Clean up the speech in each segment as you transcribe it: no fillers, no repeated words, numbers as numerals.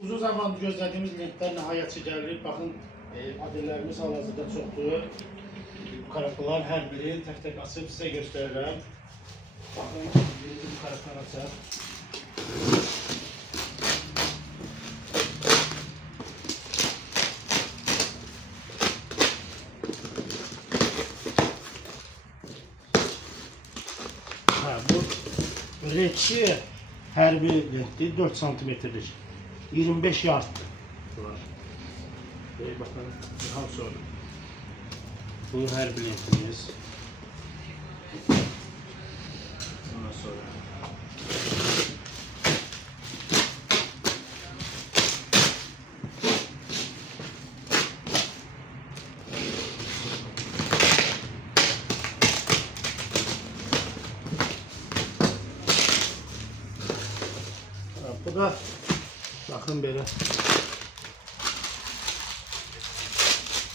Uzun zamandır gözlediğimiz renkler nihayetçi gelir. Bakın modellerimiz hal-hazırda çoxdur. Bu karakollar her biri tek tek açıp size gösterirəm. Bakın birinci bu karakol açar. Bu renkçi her bir renkli 4 santimetredir. 25 yard var. Bakın daha sonra. Bu her bir renkimiz. Ondan sonra. Bu da bakın böyle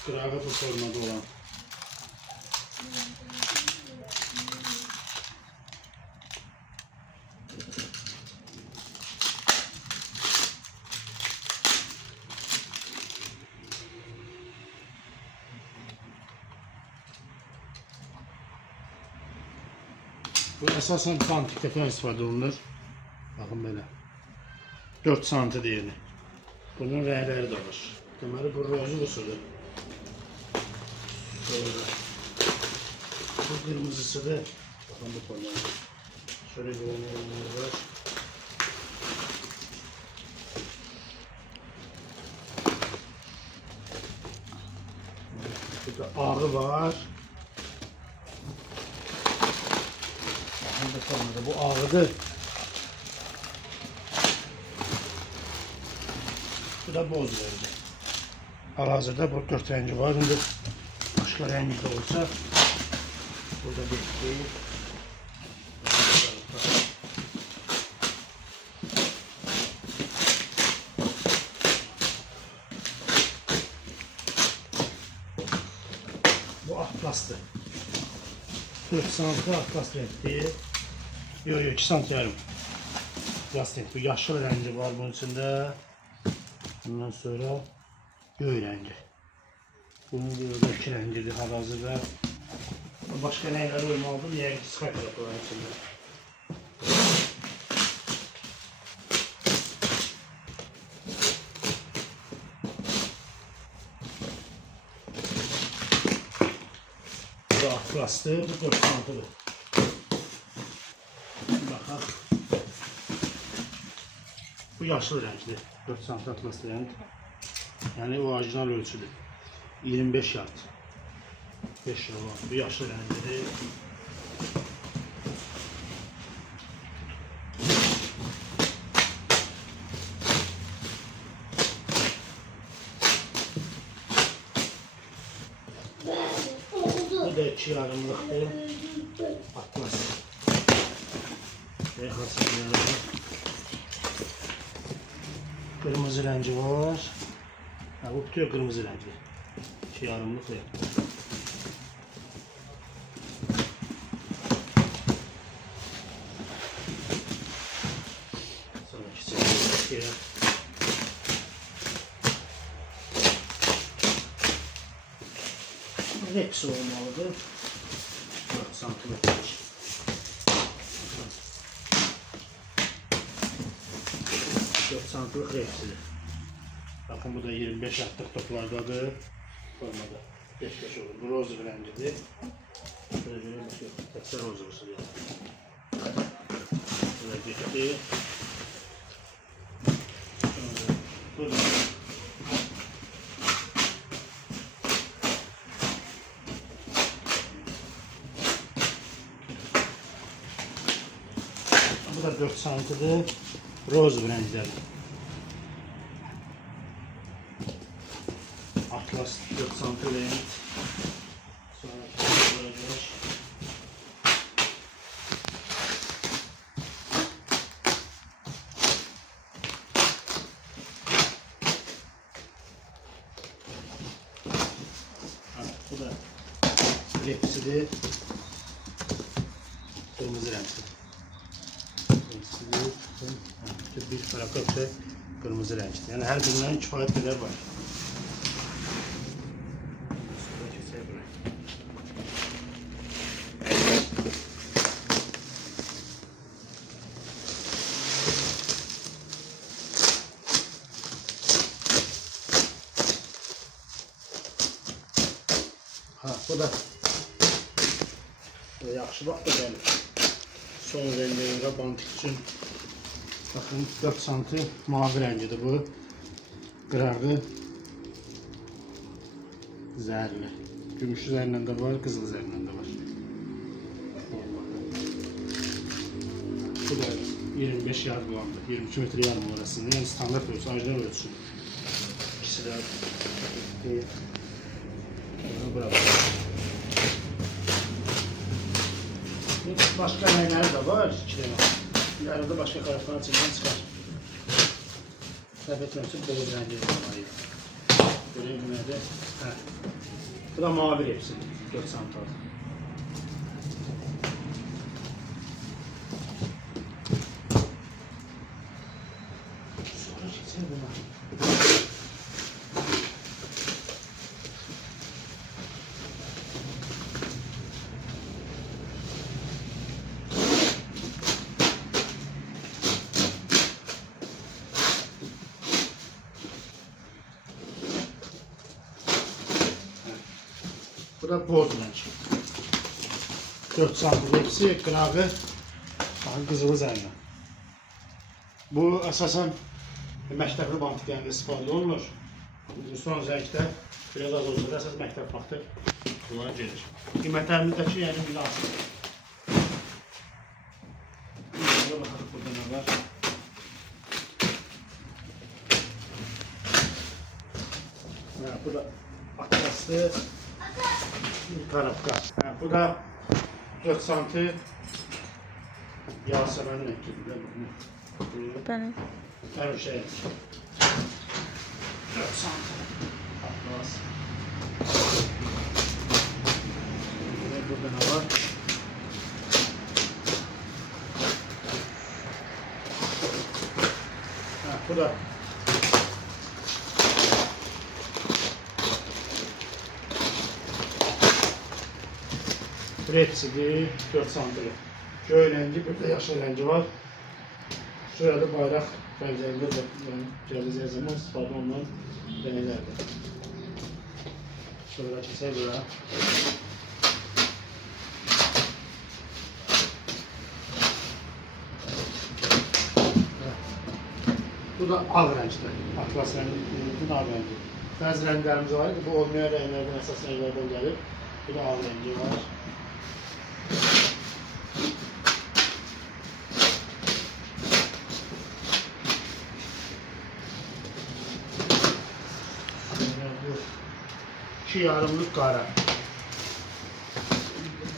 kırağı bu formada olan. Bu esasen bantikte istifadə olunur. Bakın böyle. 4 santim değerli. Bunun renkleri de var. Deməli bu rozu usulü. Bu kırmızısı da bakın bu konuda. Şöyle bir rengi var. Burada ağı var. Bakın bu konuda bu ağıdır. Bu da boz verdi. Hal-hazırda bu 4 rengi var. Şimdi başka rengi de olsa burada bir değil. Bu atlastı. 4 santim atlas renkli. Yok 2 santim yarım. Plastik. Bu yaşlı rengi var bunun içinde. Ondan sonra göy rengi. Bunun burada 2 rengidir hal-hazırda. Başka renkler olmalıdır. Yani sıkı karakoların içinde. Bu atlas'tır. Bu 4 santimdir. Bakın. Bu yaşlı renkli. 4 santim atlas renk. Yani o orijinal ölçüdür. 25 yard. 5 yıl var. Bu yaşlı renkli. Bu da 2 yarımlıktır. Atlas. Kırmızı rengi var. Ha, bu bitiyor kırmızı renkli. 2 yarımlık renk. Sonraki çekiyor. Hepsi olmalıdır. 4 santimetre. Santimlik hepsidir. Bakın bu da 25 attık toplardadır. Formada 5-5 olur. Bu roz rengidir. Şöyle bir bakıyor. Tekrar roz usulü yani. Şöyle dikti. Burada. Bu da 4 santimdir. Roz renkleri. Atlas 4 santim renk. Sonra bu da hepsi de kırmızı renkli. Bir fakat Kırmızı renkte. Yani her birinden kifayet kadar var. Ha, bu da yaxşı vaxt da gəlir. Son renglerinde bantik için. Bakın 4 santim mavi rengidir bu. Qırağı zərli. Gümüş zərlə də var, qızıl zərlə də var. Bu da 25 yard bulandı. 22 metre yarım orasında. Yani standart ölçü, orijinal ölçü. İkisi de değil. Bravo. Başka renkler de var. Bir arada başka karaftan içinden çıkar. Sepet ölçü beyaz rengi var. Böyle günlerde. Bu da mavi hepsi. 4 santim. Sonra geçelim buna. Bu da boz renk. 4 santim hepsi kırağı qızılı zərlə. Bu əsasən məktəbli bantiklərində istifadə olunur. Son zəngdə biraz az olsa da əsas məktəb vaxtı bunlara gelir. Qiymətlərimizdəki yəni münasib. Baxaq burada nə var? Bu da atlaslı tarafka. Bu da 4 santim Yasemin ekibinde. Benim. Her şey. 4 santim. Atlas. Burada ne var? Bu da hepsi 4 santim. Göy rengi, bir de yaşlı rengi var. Şurada bayrak benzerinde de ceviz yazımı istifadə olunan deneylerdir. Şurada keser bura. Bu da ağ renkte. Atlas rengi, ağ rengi. Bazı renklerimiz var. Bu olmayan renklerden esas renklerden gelir. Bu da ağ rengi var. İki yarımlık kara.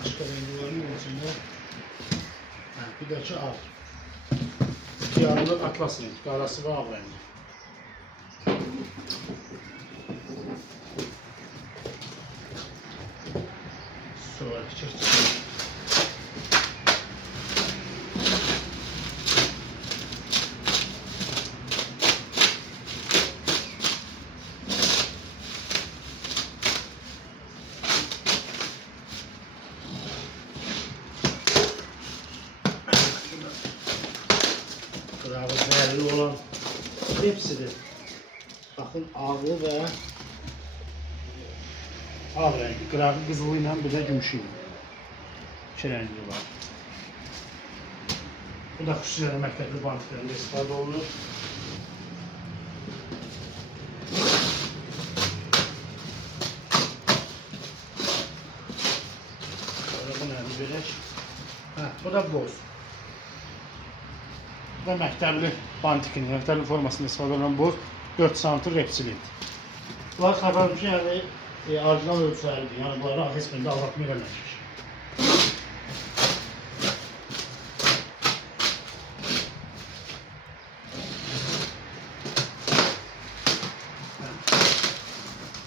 Başka rengi var mı içinde? Bir de şu ağ. İki yarımlık atlas rengi. Karası ve ağ rengi. Sonra çiçek. Kırağı değerli olan hepsidir. Bakın ağlı ve ağ rengi. Kırağı kızılıyla bir de gümüşüyle. İki rengi var. Bu da xüsusilə məktəbli bantiklərində istifadə olunur. Bu nədir verək? Bu da boz. Bu da məktəbli bantikin, məktəbli formasında istifadə olunan boz 4 santim repsilit. Bunlar xəbər ki, yəni orijinal ölçüləridir. Yəni bunlara heç birində azaltma eləməmişik.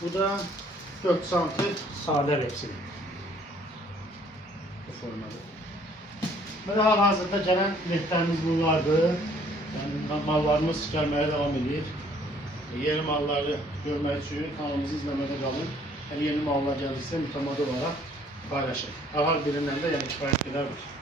Bu da 4 santim sade repsilit. Bu formada. Ve hal-hazırda gelen ledlerimiz bunlardır. Yani mallarımız gəlməyə davam edir. Yeni malları görmək üçün kanalımızı izləmədə qalın. Yeni mallar gəldiksə mütəmadi olaraq paylaşın. Hər birindən də yəni kifayət qədər var.